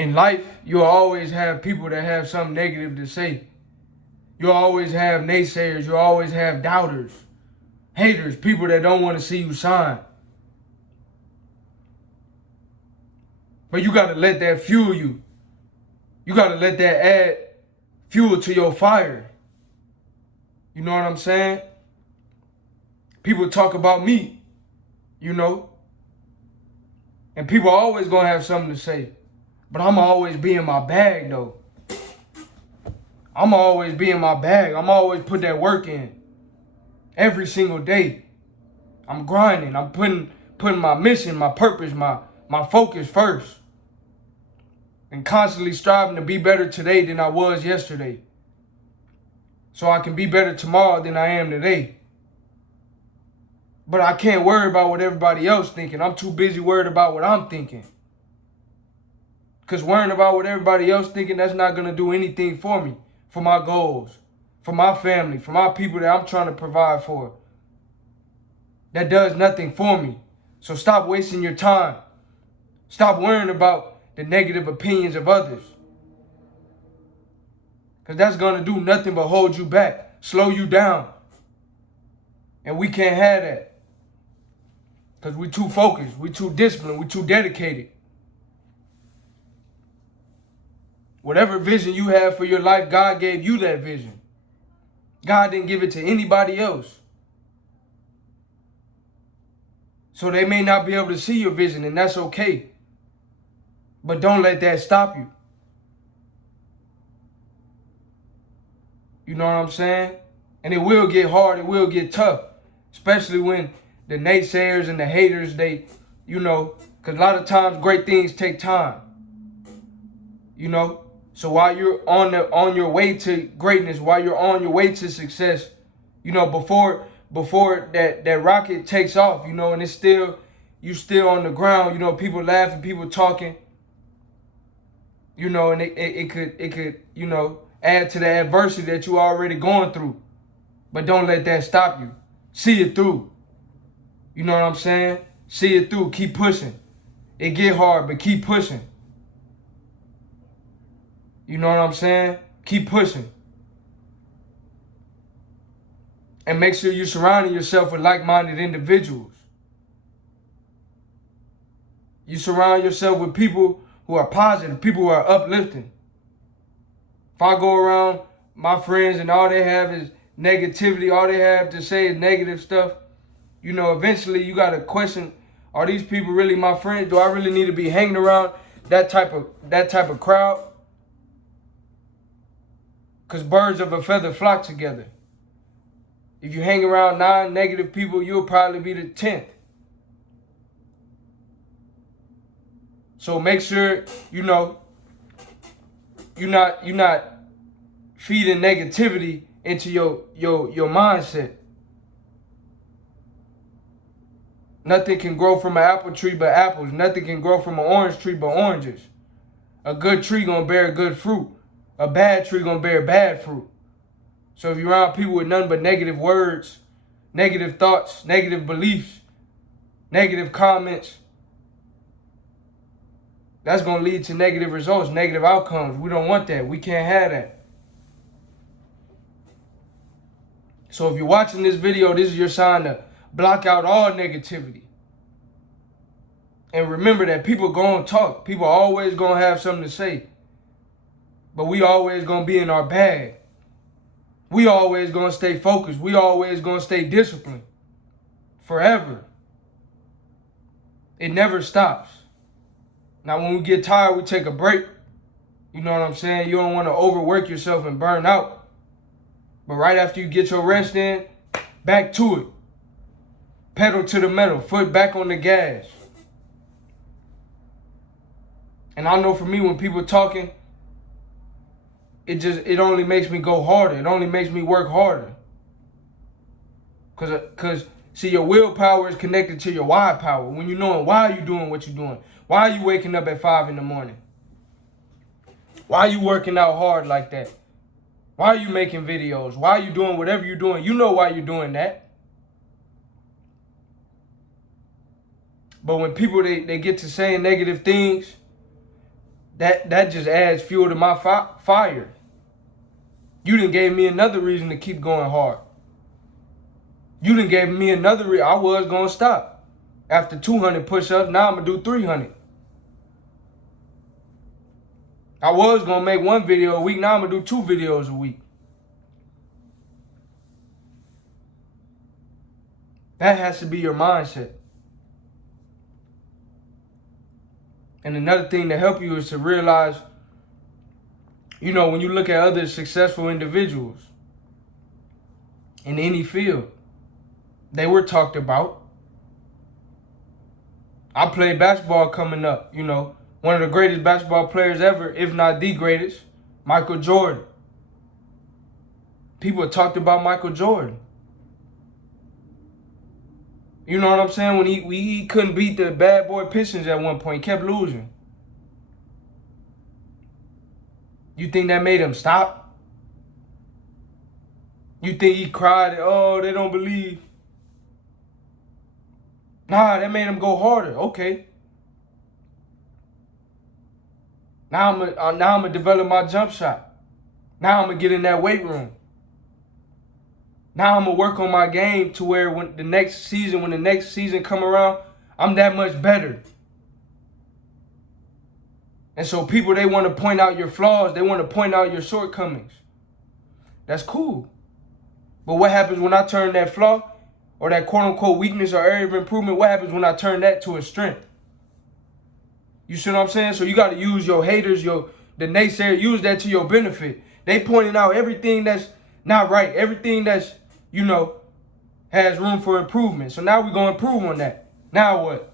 In life, you'll always have people that have something negative to say. You'll always have naysayers. You'll always have doubters, haters, people that don't want to see you shine. But you got to let that fuel you. You got to let that add fuel to your fire. You know what I'm saying? People talk about me, you know. And people are always going to have something to say. But I'm always be in my bag, though. I'm always be in my bag. I'm always put that work in. Every single day. I'm grinding. I'm putting my mission, my purpose, my focus first. And constantly striving to be better today than I was yesterday. So I can be better tomorrow than I am today. But I can't worry about what everybody else thinking. I'm too busy worried about what I'm thinking. Because worrying about what everybody else thinking, that's not going to do anything for me. For my goals. For my family. For my people that I'm trying to provide for. That does nothing for me. So stop wasting your time. Stop worrying about the negative opinions of others. Because that's going to do nothing but hold you back. Slow you down. And we can't have that. Because we too focused. We too disciplined. We too dedicated. Whatever vision you have for your life, God gave you that vision. God didn't give it to anybody else. So they may not be able to see your vision, and that's okay. But don't let that stop you. You know what I'm saying? And it will get hard. It will get tough. Especially when the naysayers and the haters, they, you know, because a lot of times great things take time. You know? So while you're on your way to greatness, while you're on your way to success, you know, before that rocket takes off, you know, and it's still, you still on the ground, you know, people laughing, people talking, you know, and it could, you know, add to the adversity that you already going through. But don't let that stop you. See it through. You know what I'm saying? See it through. Keep pushing. It get hard, but keep pushing. You know what I'm saying? Keep pushing. And make sure you're surrounding yourself with like-minded individuals. You surround yourself with people who are positive, people who are uplifting. If I go around my friends and all they have is negativity, all they have to say is negative stuff, you know, eventually you got to question, are these people really my friends? Do I really need to be hanging around that type of crowd? Because birds of a feather flock together. If you hang around 9 negative people, you'll probably be the 10th. So make sure, you know, you're not feeding negativity into your mindset. Nothing can grow from an apple tree but apples. Nothing can grow from an orange tree but oranges. A good tree gonna bear good fruit. A bad tree gonna bear bad fruit. So if you're around people with nothing but negative words, negative thoughts, negative beliefs, negative comments, that's gonna lead to negative results, negative outcomes. We don't want that. We can't have that. So if you're watching this video, this is your sign to block out all negativity. And remember that people gonna talk. People always gonna have something to say. But we always gonna be in our bag. We always gonna stay focused. We always gonna stay disciplined. Forever. It never stops. Now when we get tired, we take a break. You know what I'm saying? You don't want to overwork yourself and burn out. But right after you get your rest in, back to it. Pedal to the metal, foot back on the gas. And I know for me, when people talking, it only makes me go harder. It only makes me work harder. Cause see, your willpower is connected to your why power. When you knowing why you doing what you're doing. Why are you waking up at 5 in the morning? Why are you working out hard like that? Why are you making videos? Why are you doing whatever you're doing? You know why you're doing that. But when people, they get to saying negative things, that just adds fuel to my fire. You done gave me another reason to keep going hard. You done gave me another reason. I was going to stop. After 200 push-ups, now I'm going to do 300. I was going to make one video a week, now I'm going to do 2 videos a week. That has to be your mindset. And another thing to help you is to realize, you know, when you look at other successful individuals in any field, they were talked about. I played basketball coming up, you know, one of the greatest basketball players ever, if not the greatest, Michael Jordan. People talked about Michael Jordan. You know what I'm saying? When he couldn't beat the bad boy Pistons at one point, he kept losing. You think that made him stop? You think he cried, oh, they don't believe? Nah, that made him go harder. Okay. Now I'm gonna develop my jump shot. Now I'm gonna get in that weight room. Now I'm gonna work on my game to where when the next season come around, I'm that much better. And so people, they want to point out your flaws. They want to point out your shortcomings. That's cool. But what happens when I turn that flaw or that quote unquote weakness or area of improvement? What happens when I turn that to a strength? You see what I'm saying? So you got to use your haters, the naysayer, use that to your benefit. They pointing out everything that's not right, everything that's, you know, has room for improvement. So now we're going to improve on that. Now what?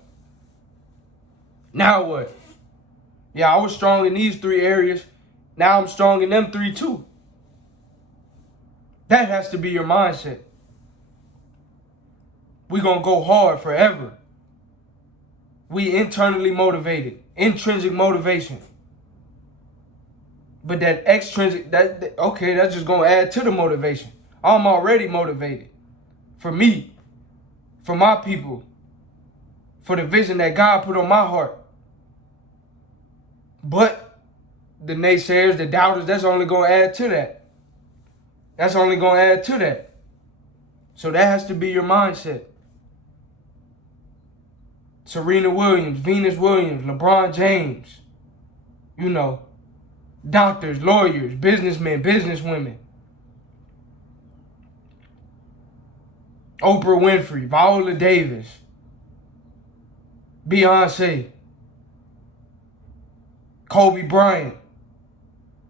Now what? Yeah, I was strong in these 3 areas. Now I'm strong in them 3 too. That has to be your mindset. We're going to go hard forever. We internally motivated. Intrinsic motivation. But that extrinsic, okay, that's just going to add to the motivation. I'm already motivated. For me. For my people. For the vision that God put on my heart. But the naysayers, the doubters, that's only going to add to that. That's only going to add to that. So that has to be your mindset. Serena Williams, Venus Williams, LeBron James, you know, doctors, lawyers, businessmen, businesswomen, Oprah Winfrey, Viola Davis, Beyonce, Kobe Bryant,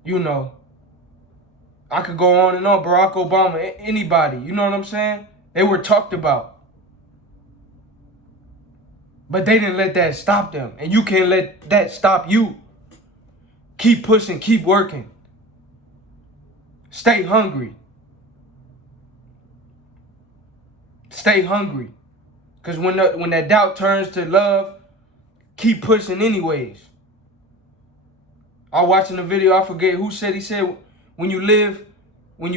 you know, I could go on and on, Barack Obama, anybody, you know what I'm saying? They were talked about. But they didn't let that stop them. And you can't let that stop you. Keep pushing, keep working. Stay hungry. Stay hungry. Because when that doubt turns to love, keep pushing anyways. I was watching a video, I forget who said, he said, when you live for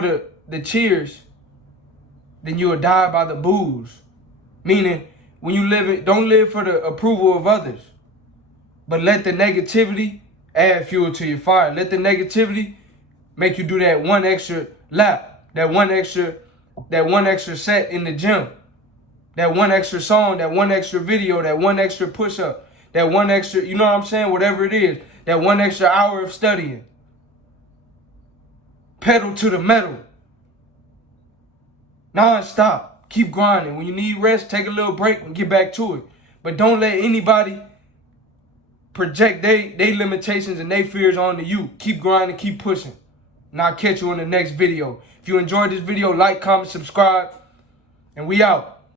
the cheers, then you'll die by the boos. Meaning, when you don't live for the approval of others, but let the negativity add fuel to your fire. Let the negativity make you do that one extra lap, that one extra set in the gym, that one extra song, that one extra video, that one extra push-up, that one extra, you know what I'm saying, whatever it is, that one extra hour of studying. Pedal to the metal. Non-stop. Keep grinding. When you need rest, take a little break and get back to it. But don't let anybody project their limitations and their fears onto you. Keep grinding, keep pushing. And I'll catch you in the next video. If you enjoyed this video, like, comment, subscribe, and we out.